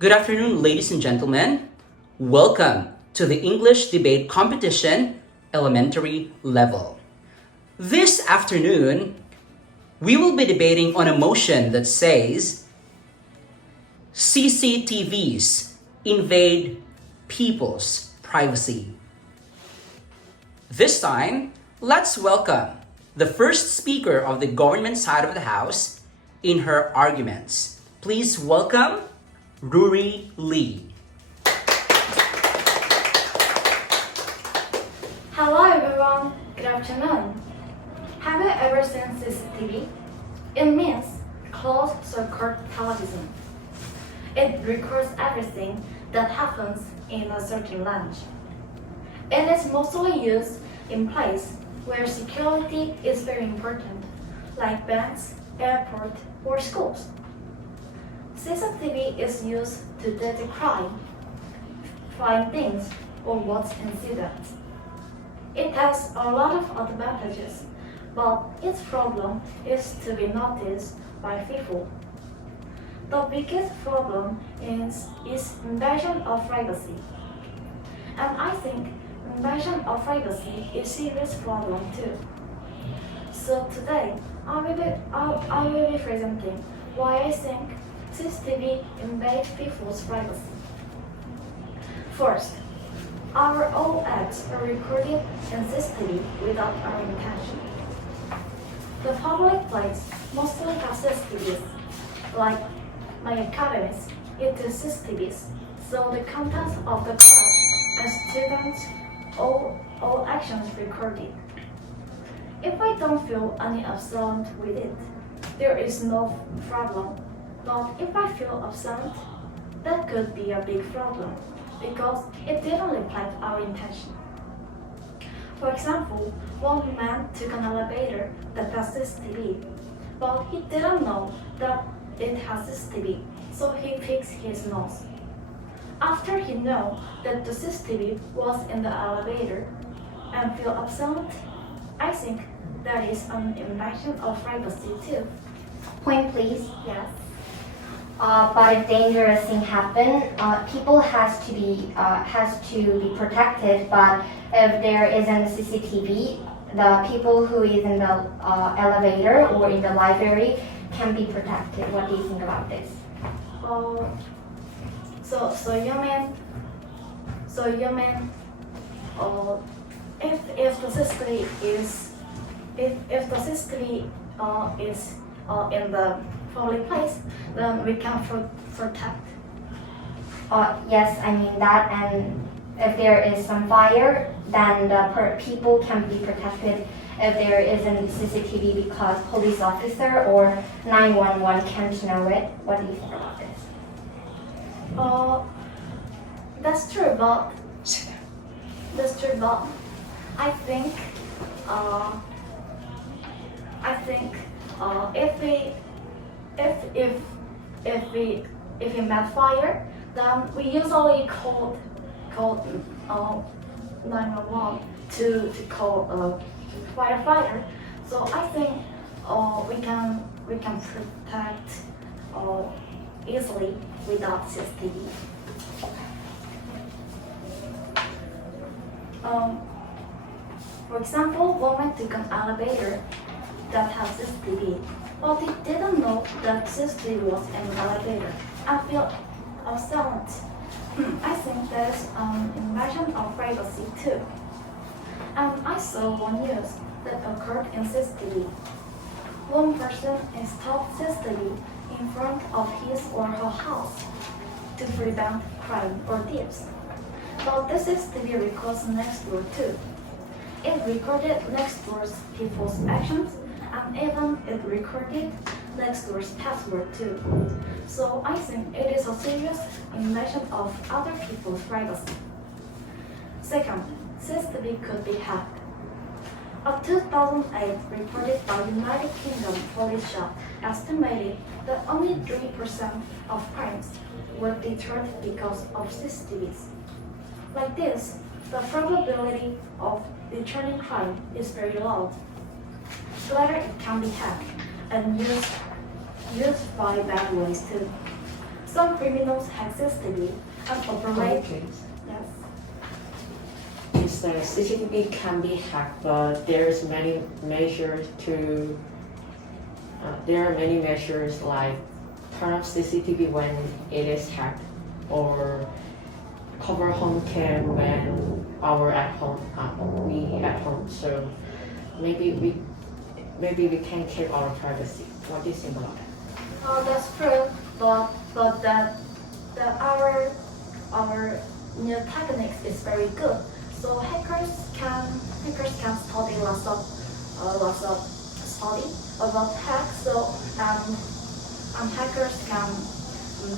Good afternoon, ladies and gentlemen. Welcome to the English Debate Competition Elementary Level. This afternoon, we will be debating on a motion that says CCTVs invade people's privacy. This time, let's welcome the first speaker of the government side of the House in her arguments. Please welcome Ruri Lee. Hello everyone, good afternoon. Have you ever seen CCTV? It means closed circuit television. It records everything that happens in a certain range. It is mostly used in places where security is very important, like banks, airports, or schools. CCTV is used to detect crime, find things, or watch incidents. It has a lot of advantages, but its problem is to be noticed by people. The biggest problem is invasion of privacy. And I think invasion of privacy is a serious problem too. So today, I will be presenting why I think CCTV invade people's privacy. First, all acts are recorded in CCTV without our intention. The public place mostly have CCTVs, like my academies, it is CCTVs, so the contents of the class and students, all actions recorded. If I don't feel any upset with it, there is no problem. But if I feel upset, that could be a big problem because it didn't reflect our intention. For example, one man took an elevator that has CCTV, but he didn't know that it has CCTV, so he fixed his nose. After he knew that the CCTV was in the elevator and feel upset, I think that is an invasion of privacy too. Point please. Yes. But if dangerous thing happen, people has to be protected. But if there isn't a CCTV, the people who is in the elevator or in the library can be protected. What do you think about this? So you mean if the CCTV is in the public place, then we can protect. Yes, I mean that. And if there is some fire, then the people can be protected. If there isn't CCTV because police officer or 911 can't know it. What do you think about this? That's true, but I think if we met fire, then we usually call 911 to call a firefighter. So I think we can protect easily without CCTV. For example, woman took an elevator that has CCTV, but he didn't know that CCTV was in the elevator and feel upset. I think there's an invasion of privacy too. And I saw one news that occurred in CCTV. One person installed CCTV in front of his or her house to prevent crime or thieves. But the CCTV records next door too. It recorded next door's people's actions and even it recorded next door's password too. So I think it is a serious invasion of other people's privacy. Second, CCTV could be hacked. A 2008 reported by United Kingdom police chief estimated that only 3% of crimes were deterred because of CCTVs. Like this, the probability of deterring crime is very low. Later, it can be hacked and used by bad ways too. Some criminals hack CCTV and operate. Okay. Yes. Yes, the CCTV can be hacked, but there's many measures to. There are many measures like turn off CCTV when it is hacked, or cover home cam when our at home we at home. So maybe we can keep our privacy. What do you think about that? That's true, but our new techniques is very good. So hackers can study lots of study about hacks. So hackers can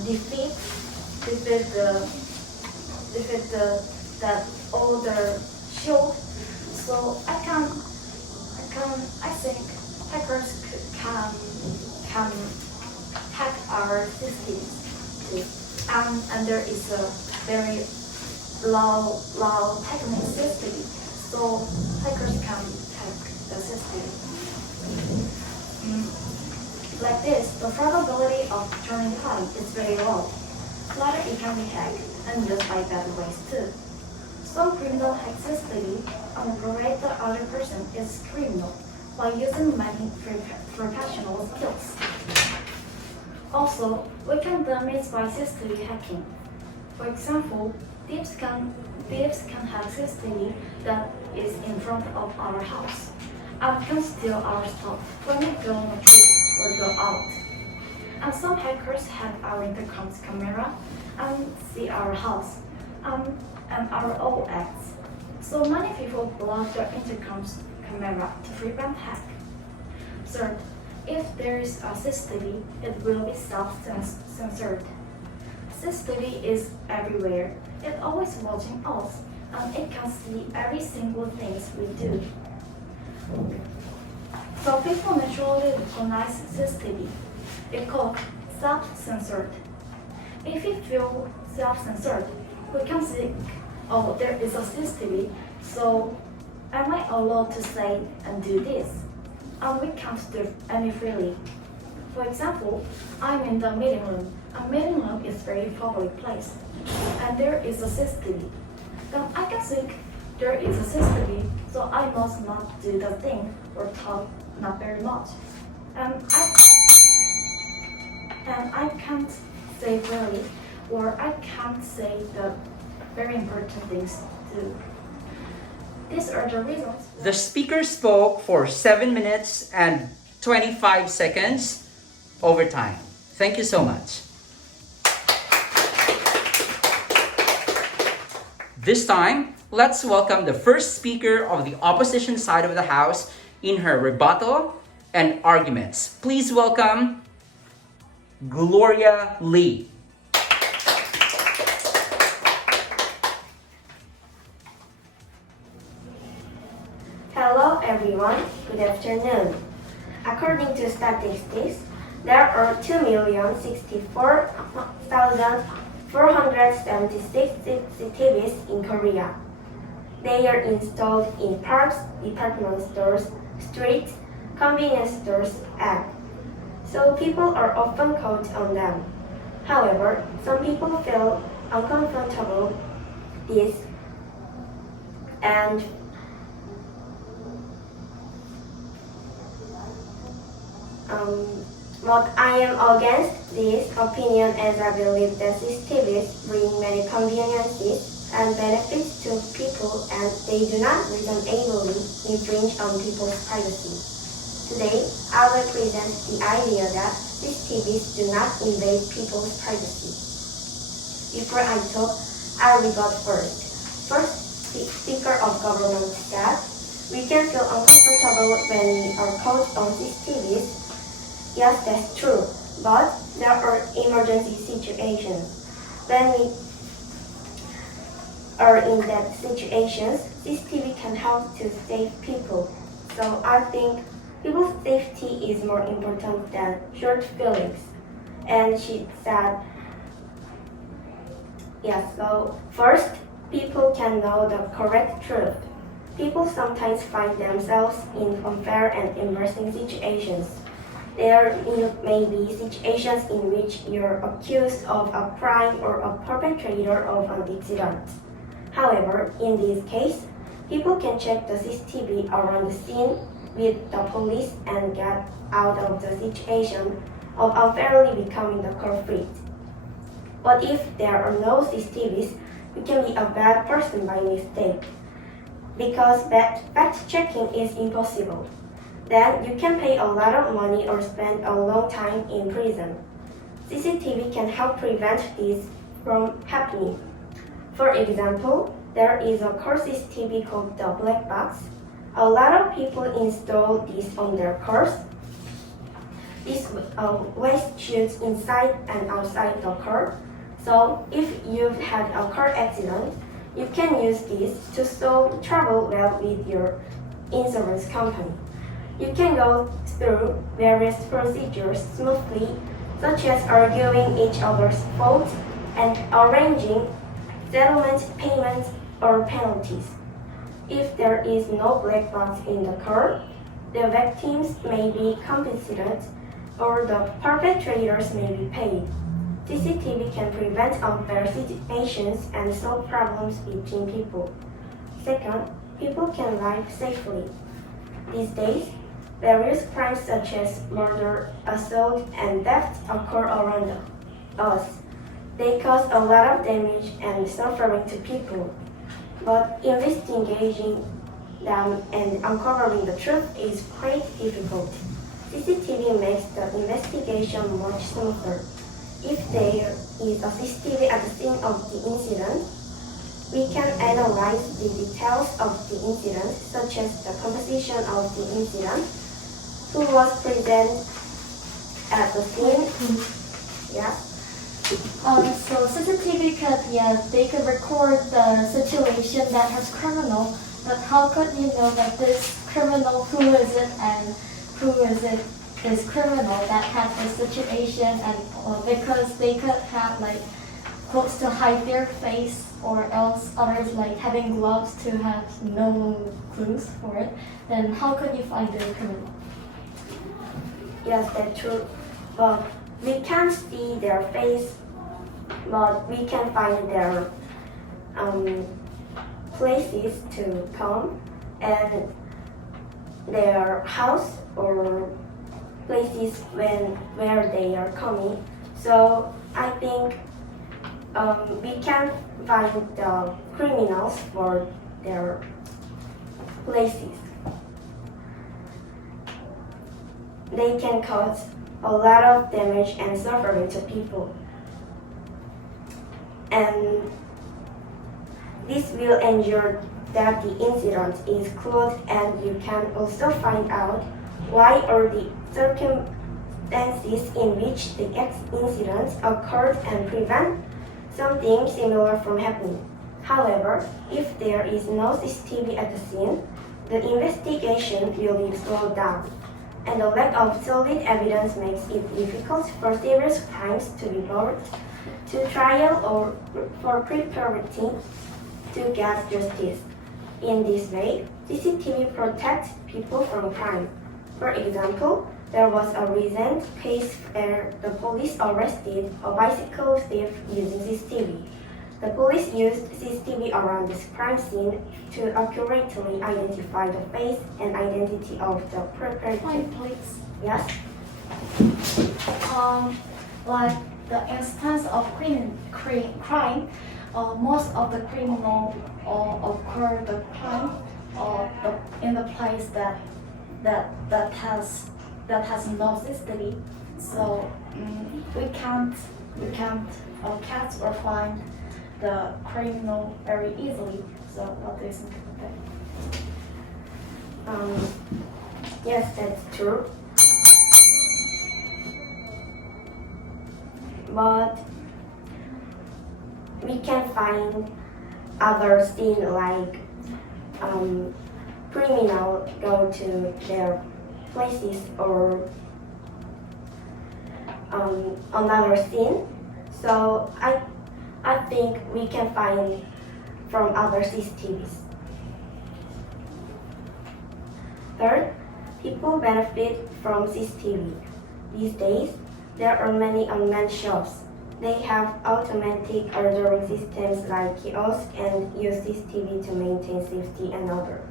defeat that older shield. So I think hackers can hack our systems too. And there is a very low technical system, so hackers can hack the system. Like this, the probability of turning time is very low. Later it can be hacked and used by bad ways too. Some criminal hack system and operate the other person is criminal by using many professional skills. Also, we can damage by system hacking. For example, thieves can hack system that is in front of our house and can steal our stuff when we go on a trip or go out. And some hackers hack our intercom's camera and see our house and our all acts. So many people block their intercom's camera to prevent hack. Third, if there is a CCTV, it will be self-censored. CCTV is everywhere. It's always watching us, and it can see every single thing we do. So people naturally recognize CCTV. It's called self-censored. If we feel self-censored, we can think, oh, there is a CCTV, so am I allowed to say and do this? And we can't do any freely. For example, I'm in the meeting room. A meeting room is very public place, and there is a CCTV. Then I can think there is a CCTV, so I must not do the thing or talk not very much. And I can't say freely, or I can't say the very important things too. These are the reasons. The speaker spoke for 7 minutes and 25 seconds over time. Thank you so much. This time, let's welcome the first speaker of the opposition side of the House in her rebuttal and arguments. Please welcome Gloria Lee. Hello everyone, good afternoon. According to statistics, there are 2,064,476 CCTVs in Korea. They are installed in parks, department stores, streets, convenience stores, and so people are often caught on them. However, some people feel uncomfortable with this and but I am against this opinion as I believe that CCTVs bring many conveniences and benefits to people and they do not reasonably infringe on people's privacy. Today, I will present the idea that CCTVs do not invade people's privacy. Before I talk, I'll rebut first. First, the Speaker of Government said, we can feel uncomfortable when we are caught on CCTVs. Yes, that's true, but there are emergency situations. When we are in that situations, CCTV can help to save people. So I think people's safety is more important than short feelings. And she said, yes, so first, people can know the correct truth. People sometimes find themselves in unfair and embarrassing situations. There may be situations in which you're accused of a crime or a perpetrator of an incident. However, in this case, people can check the CCTV around the scene with the police and get out of the situation of unfairly becoming the culprit. But if there are no CCTVs, you can be a bad person by mistake, because fact-checking is impossible. Then you can pay a lot of money or spend a long time in prison. CCTV can help prevent this from happening. For example, there is a car CCTV called the black box. A lot of people install this on their cars. This waste shoots inside and outside the car. So if you've had a car accident, you can use this to solve trouble well with your insurance company. You can go through various procedures smoothly, such as arguing each other's fault and arranging settlement payments or penalties. If there is no black box in the car, the victims may be compensated or the perpetrators may be paid. CCTV can prevent unfair situations and solve problems between people. Second, people can live safely. These days, various crimes such as murder, assault, and theft occur around us. They cause a lot of damage and suffering to people. But investigating them and uncovering the truth is quite difficult. CCTV makes the investigation much smoother. If there is a CCTV at the scene of the incident, we can analyze the details of the incident, such as the composition of the incident, who was present at the scene. Yeah. So CCTV they could record the situation that has criminal, but how could you know that this criminal, who is it and who is it, this criminal that had this situation, and because they could have like clothes to hide their face, or else others like having gloves to have no clues for it, then how could you find the criminal? Yes, that's true. But we can't see their face, but we can find their places to come and their house or places where they are coming. So I think we can find the criminals for their places. They can cause a lot of damage and suffering to people. And this will ensure that the incident is closed, and you can also find out why or the circumstances in which the incident occurred and prevent something similar from happening. However, if there is no CCTV at the scene, the investigation will be slowed down, and the lack of solid evidence makes it difficult for serious crimes to be brought to trial or for preparatory to get justice. In this way, CCTV protects people from crime. For example, there was a recent case where the police arrested a bicycle thief using CCTV. The police used CCTV around this crime scene to accurately identify the face and identity of the perpetrator. Point, please. Yes? Like the instance of crime, most of the criminal occur the crime in the place that has no CCTV. So we can't catch or find the criminal very easily. So what do you think about that? Yes, that's true. But we can find other things like criminal go to their places or another scene. So I think we can find from other CCTVs. Third, people benefit from CCTV. These days, there are many unmanned shops. They have automatic ordering systems like kiosks and use CCTV to maintain safety and order.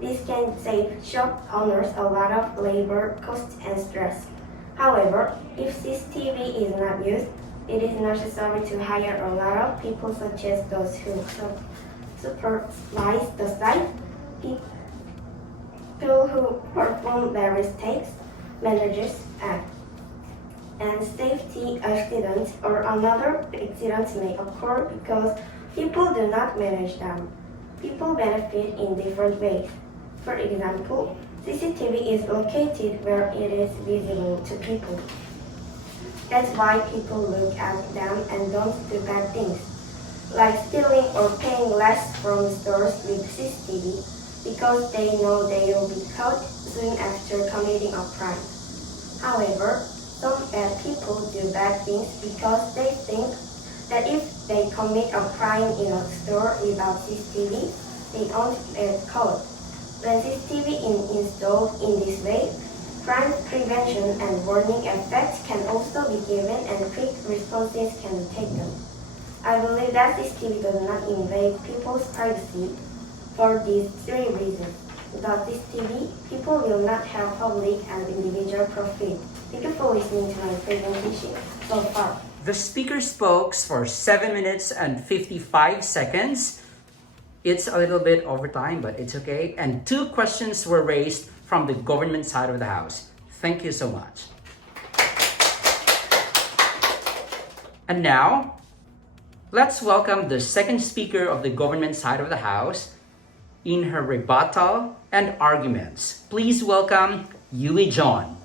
This can save shop owners a lot of labor, cost, and stress. However, if CCTV is not used, it is necessary to hire a lot of people such as those who supervise the site, people who perform various tasks, managers, and safety accidents or another accidents may occur because people do not manage them. People benefit in different ways. For example, CCTV is located where it is visible to people. That's why people look at them and don't do bad things, like stealing or paying less from stores with CCTV because they know they will be caught soon after committing a crime. However, some bad people do bad things because they think that if they commit a crime in a store without CCTV, they won't get caught. When CCTV is installed in this way, crime prevention and warning effects can also be given and quick responses can be taken. I believe that CCTV does not invade people's privacy for these three reasons. Without CCTV, people will not have public and individual profit. Thank you for listening to my presentation so far. The speaker spoke for 7 minutes and 55 seconds. It's a little bit over time, but it's okay. And 2 questions were raised from the government side of the house. Thank you so much. And now, let's welcome the second speaker of the government side of the house in her rebuttal and arguments. Please welcome Yuli John.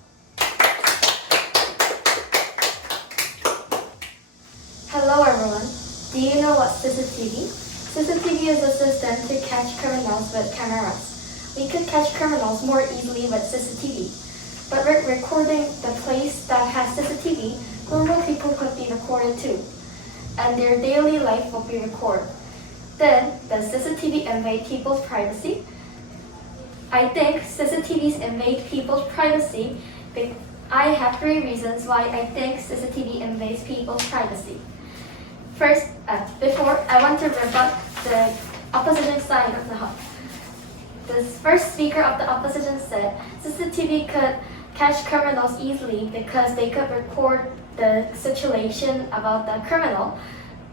Hello everyone. Do you know what CCTV? CCTV is a system to catch criminals with cameras. We could catch criminals more easily with CCTV. But with recording the place that has CCTV, normal people could be recorded too. And their daily life will be recorded. Then, does CCTV invade people's privacy? I think CCTVs invade people's privacy. I have 3 reasons why I think CCTV invades people's privacy. First, before I want to rebut the opposition side of the house. The first speaker of the opposition said CCTV could catch criminals easily because they could record the situation about the criminal,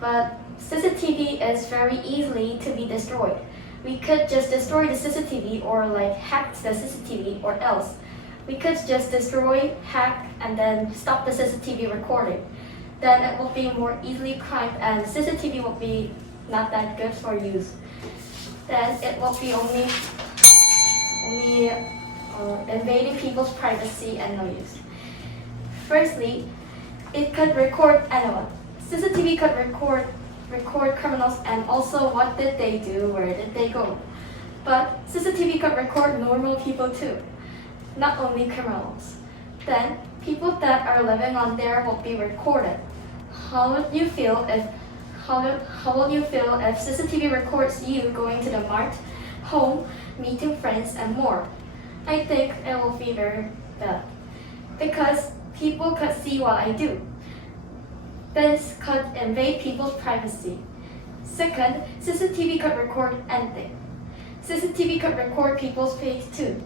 but CCTV is very easily to be destroyed. We could just destroy the CCTV or hack the CCTV or else. We could just destroy, hack, and then stop the CCTV recording. Then it will be more easily crimed and CCTV will be not that good for use. Then it will be only invading people's privacy and no use. Firstly, it could record anyone. CCTV could record criminals and also what did they do, where did they go. But CCTV could record normal people too, not only criminals. Then people that are living on there will be recorded. How would you feel if CCTV records you going to the mart, home, meeting friends, and more? I think it will be very bad because people could see what I do. This could invade people's privacy. Second, CCTV could record anything. CCTV could record people's face too,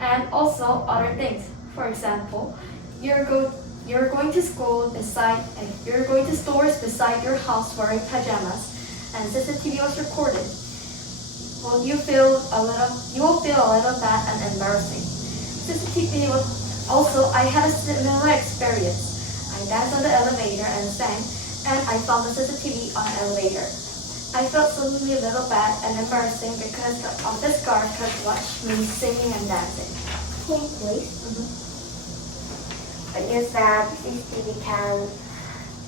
and also other things. For example, you're going to school you're going to stores beside your house wearing pajamas, and CCTV was recorded. You will feel a little bad and embarrassing. CCTV was also, I had a similar experience. I danced on the elevator and sang, and I found the CCTV on the elevator. I felt suddenly a little bad and embarrassing because the office guard could watch me singing and dancing. Please. I guess that CCTV can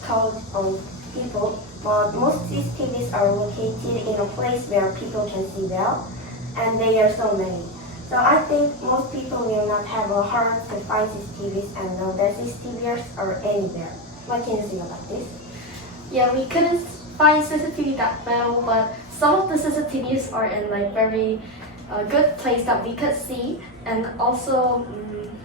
count on people, but most CCTVs are located in a place where people can see well, and there are so many. So I think most people will not have a heart to find CCTVs and know that CCTVs are anywhere. What can you say about this? Yeah, we couldn't find CCTV that well, but some of the CCTVs are in very good place that we could see, and also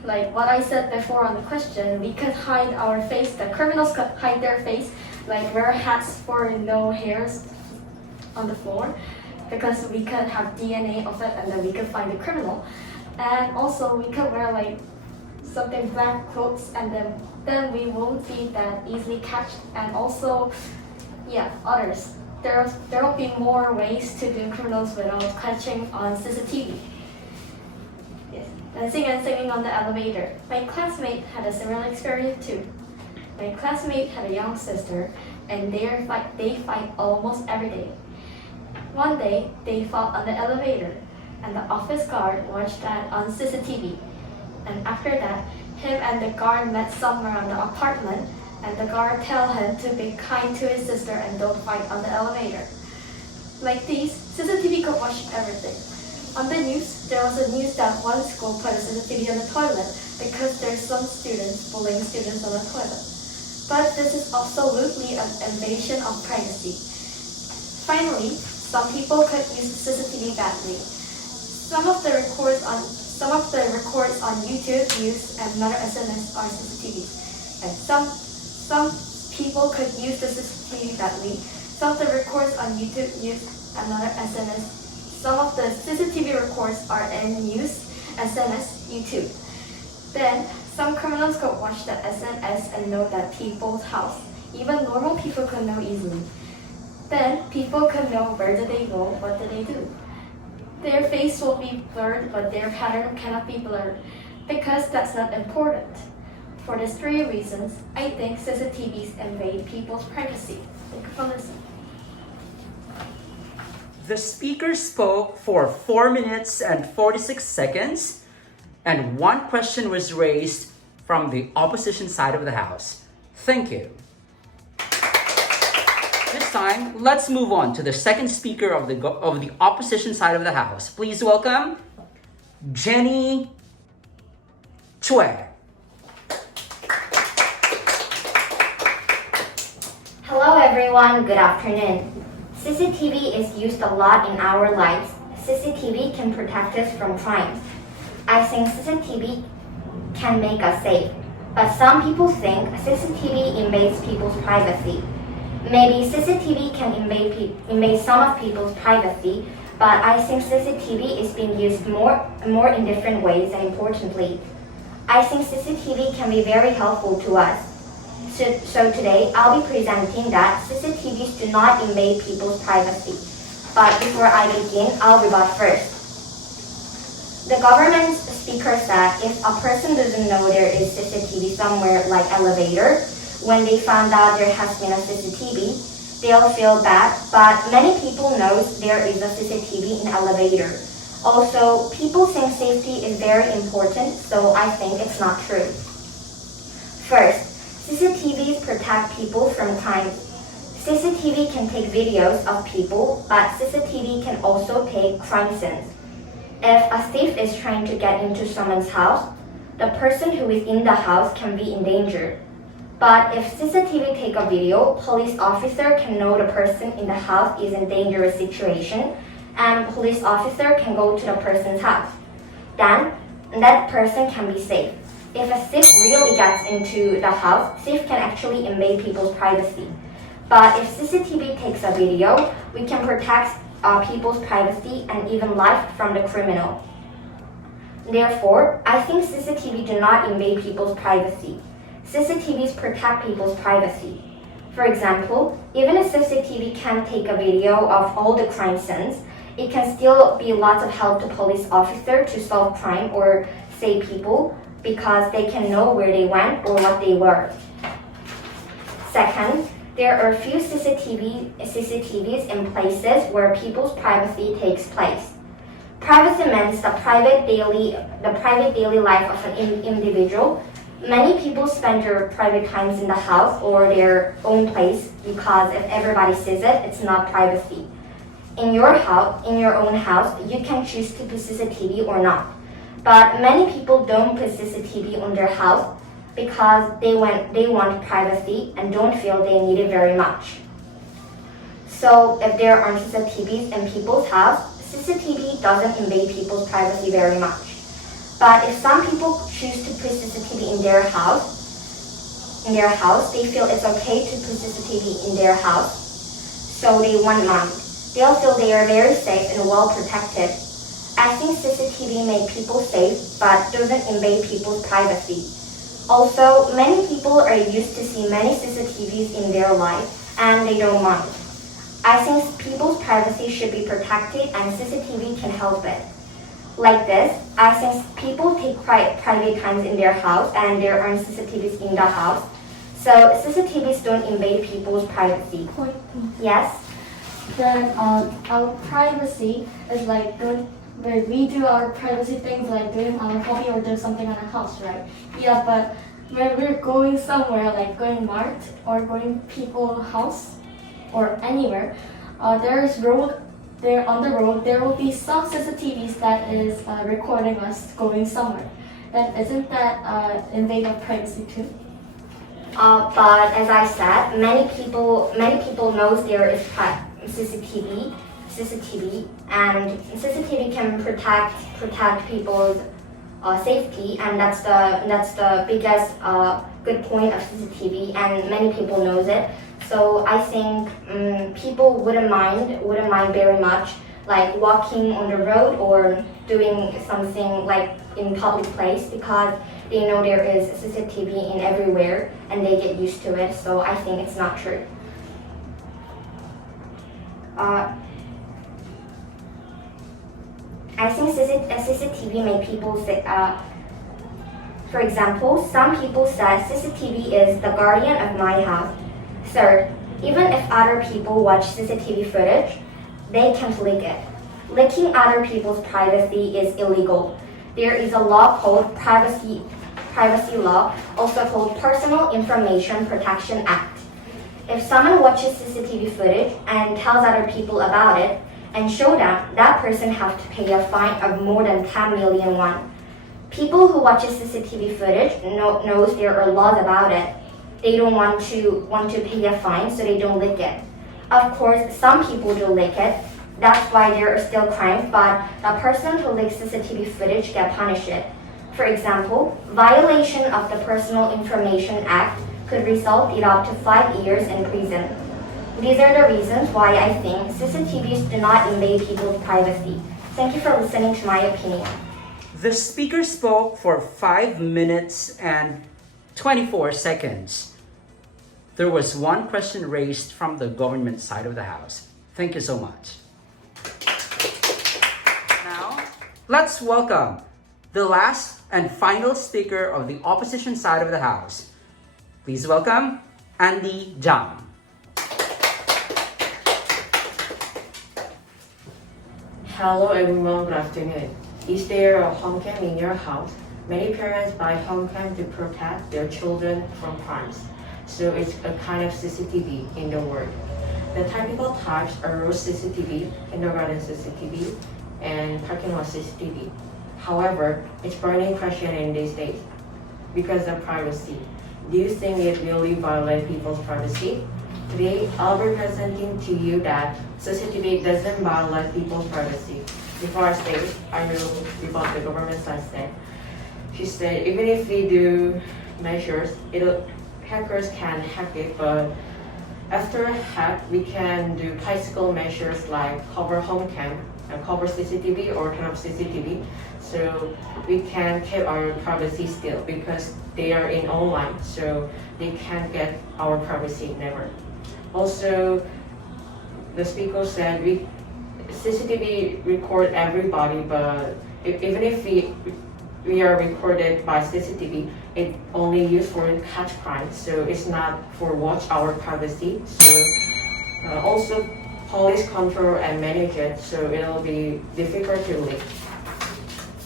like what I said before on the question, we could hide our face, the criminals could hide their face, like wear hats for no hairs on the floor, because we could have DNA of it and then we could find the criminal. And also we could wear like something black clothes and then we won't be that easily catched. And also, yeah, others. There will be more ways to do criminals without catching on CCTV. Yes, dancing and singing on the elevator. My classmate had a similar experience too. My classmate had a young sister, and they fight almost every day. One day, they fought on the elevator, and the office guard watched that on CCTV. And after that, him and the guard met somewhere on the apartment, and the guard tell him to be kind to his sister and don't fight on the elevator. Like these, CCTV could watch everything. On the news, there was a news that one school put a CCTV on the toilet because there's some students bullying students on the toilet. But this is absolutely an invasion of privacy. Finally, some people could use CCTV badly. Some of the records on YouTube use another SNS or CCTV, and some people could use the CCTV badly. Some of the records on YouTube use another SNS. Some of the CCTV records are in use SNS YouTube. Then some criminals could watch the SNS and know that people's house. Even normal people could know easily. Then people could know where do they go, what do they do. Their face will be blurred, but their pattern cannot be blurred because that's not important. For these three reasons, I think CCTVs invade people's privacy. Thank you for listening. The speaker spoke for 4 minutes and 46 seconds, and one question was raised from the opposition side of the House. Thank you. This time, let's move on to the second speaker of the opposition side of the House. Please welcome Jenny Chue. Hello everyone, good afternoon. CCTV is used a lot in our lives. CCTV can protect us from crimes. I think CCTV can make us safe, but some people think CCTV invades people's privacy. Maybe CCTV can invade some of people's privacy, but I think CCTV is being used more in different ways, and importantly, I think CCTV can be very helpful to us. So today, I'll be presenting that CCTVs do not invade people's privacy. But before I begin, I'll rebut first. The government speaker said if a person doesn't know there is CCTV somewhere like elevator, when they found out there has been a CCTV, they'll feel bad, but many people know there is a CCTV in elevator. Also, people think safety is very important, so I think it's not true. First, CCTVs protect people from crimes. CCTV can take videos of people, but CCTV can also take crime scenes. If a thief is trying to get into someone's house, the person who is in the house can be in danger. But if CCTV take a video, police officer can know the person in the house is in dangerous situation, and police officer can go to the person's house. Then, that person can be safe. If a thief really gets into the house, thief can actually invade people's privacy. But if CCTV takes a video, we can protect people's privacy and even life from the criminal. Therefore, I think CCTV do not invade people's privacy. CCTVs protect people's privacy. For example, even if CCTV can't take a video of all the crime scenes, it can still be lots of help to police officer to solve crime or save people because they can know where they went or what they were. Second, there are few CCTVs in places where people's privacy takes place. Privacy means the private daily life of an individual. Many people spend their private times in the house or their own place because if everybody sees it, it's not privacy. In your own house, you can choose to put CCTV or not. But many people don't put CCTV on their house because they want privacy and don't feel they need it very much. So if there aren't CCTVs in people's house, CCTV doesn't invade people's privacy very much. But if some people choose to put CCTV in their house, they feel it's okay to put CCTV in their house, so they won't mind. They'll feel they are very safe and well protected. I think CCTV make people safe, but doesn't invade people's privacy. Also, many people are used to see many CCTVs in their life, and they don't mind. I think people's privacy should be protected, and CCTV can help it. Like this, I think people take private times in their house, and there aren't CCTVs in the house. So CCTVs don't invade people's privacy. Yes? Then our privacy is like when we do our privacy things like doing our hobby or doing something on the house, right? Yeah, but when we're going somewhere like going mart or going people's house or anywhere, there on the road there will be some CCTVs that is recording us going somewhere. Then isn't that invade our privacy too? But as I said, many people knows there is CCTV, and CCTV can protect people's safety, and that's the biggest good point of CCTV, and many people knows it. So I think people wouldn't mind very much, like walking on the road or doing something like in public place, because they know there is CCTV in everywhere and they get used to it. So I think it's not true. I think CCTV make people say, for example, some people say CCTV is the guardian of my house. Third, even if other people watch CCTV footage, they can't leak it. Leaking other people's privacy is illegal. There is a law called privacy law, also called Personal Information Protection Act. If someone watches CCTV footage and tells other people about it and show them, that person have to pay a fine of more than 10 million won. People who watch CCTV footage knows there are laws about it. They don't want to pay a fine, so they don't leak it. Of course, some people do leak it. That's why there are still crimes, but the person who leaks CCTV footage get punished. For example, violation of the Personal Information Act could result in up to 5 years in prison. These are the reasons why I think CCTVs do not invade people's privacy. Thank you for listening to my opinion. The speaker spoke for 5 minutes and 24 seconds. There was one question raised from the government side of the House. Thank you so much. Now, let's welcome the last and final speaker of the opposition side of the House. Please welcome Andy Jam. Hello everyone, good afternoon. Is there a home cam in your house? Many parents buy home cam to protect their children from crimes. So it's a kind of CCTV in the world. The typical types are road CCTV, kindergarten CCTV, and parking lot CCTV. However, it's burning question in these days because of privacy. Do you think it really violates people's privacy? Today, I'll be presenting to you that CCTV doesn't violate people's privacy. Before I say it, I will rebut the government side said. She said, even if we do measures, hackers can hack it, but after a hack, we can do physical measures like cover home cam, cover CCTV or turn off CCTV. So we can keep our privacy still because they are in online, so they can't get our privacy never. Also, the speaker said CCTV record everybody, but even if we are recorded by CCTV, it only used for catch crime, so it's not for watch our privacy. So also police control and manage it, so it'll be difficult to leak.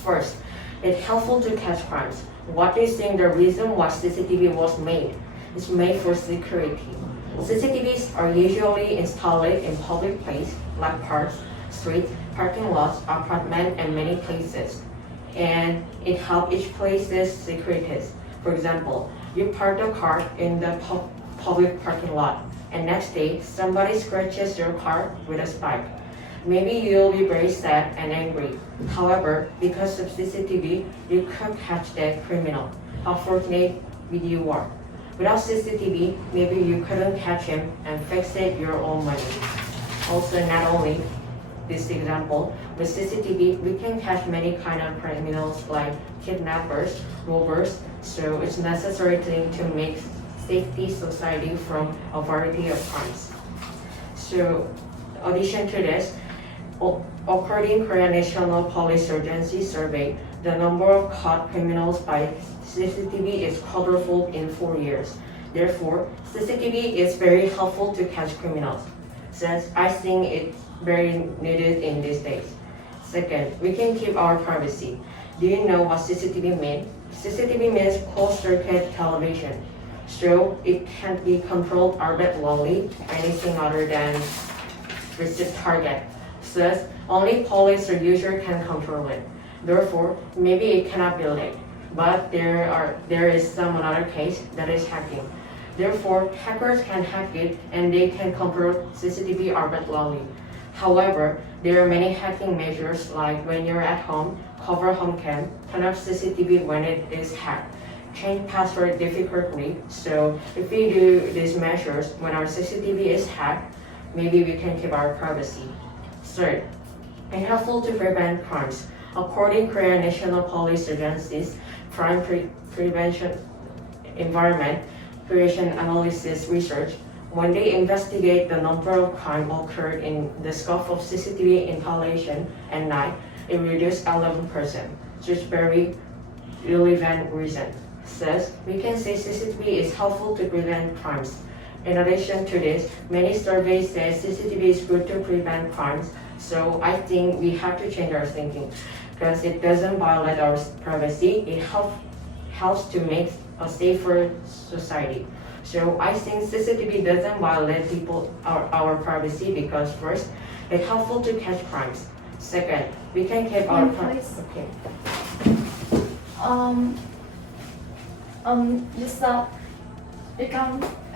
First, it's helpful to catch crimes. What do you think the reason why CCTV was made? It's made for security. CCTVs are usually installed in public places like parks, streets, parking lots, apartments, and many places. And it helps each place's security. For example, you park the car in the public parking lot, and next day somebody scratches your car with a spike. Maybe you'll be very sad and angry. However, because of CCTV, you could catch that criminal. How fortunate you are. Without CCTV, maybe you couldn't catch him and fix it your own money. Also, not only this example, with CCTV, we can catch many kind of criminals like kidnappers, robbers, so it's necessary to make safety society from a variety of crimes. So, in addition to this, according to Korean National Police Agency survey, the number of caught criminals by CCTV is quadrupled in 4 years. Therefore, CCTV is very helpful to catch criminals, since I think it's very needed in these days. Second, we can keep our privacy. Do you know what CCTV means? CCTV means closed circuit television. So it can't be controlled arbitrarily, anything other than restrict target. Thus, only police or user can control it. Therefore, maybe it cannot be leaked. But there is some another case that is hacking. Therefore, hackers can hack it and they can control CCTV arbitrarily. However, there are many hacking measures like when you're at home, cover home cam, turn off CCTV when it is hacked, change password difficultly. So if we do these measures when our CCTV is hacked, maybe we can keep our privacy. Third, and helpful to prevent crimes. According to Korean National Police Agency's crime prevention environment creation analysis research, when they investigate the number of crime occurred in the scope of CCTV installation at night, it reduced 11%, which is very relevant reason. Thus, we can say CCTV is helpful to prevent crimes. In addition to this, many surveys say CCTV is good to prevent crimes, so I think we have to change our thinking because it doesn't violate our privacy, it helps to make a safer society. So I think CCTV doesn't violate our privacy because first, it's helpful to catch crimes. Second, we can keep our privacy. Okay.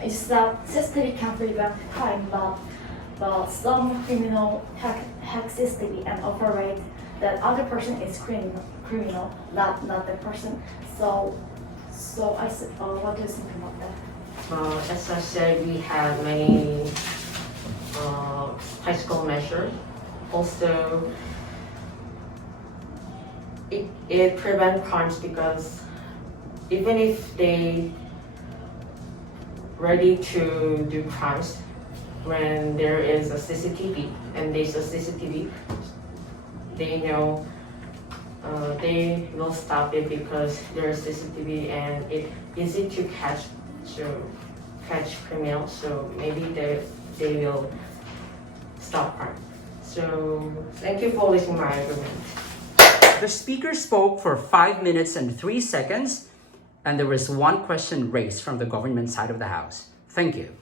You said CCTV can prevent crime, but some criminal hack CCTV and operate that other person is criminal, not the person. So I said, what do you think about that? As I said, we have many fiscal measures. Also, it prevents crimes because even if they ready to do crimes, when there is a CCTV and there's a CCTV, they know they will stop it because there's CCTV and it's easy to catch criminals. So maybe they will stop crime. So thank you for listening to my argument. The speaker spoke for 5 minutes and 3 seconds, and there was one question raised from the government side of the House. Thank you.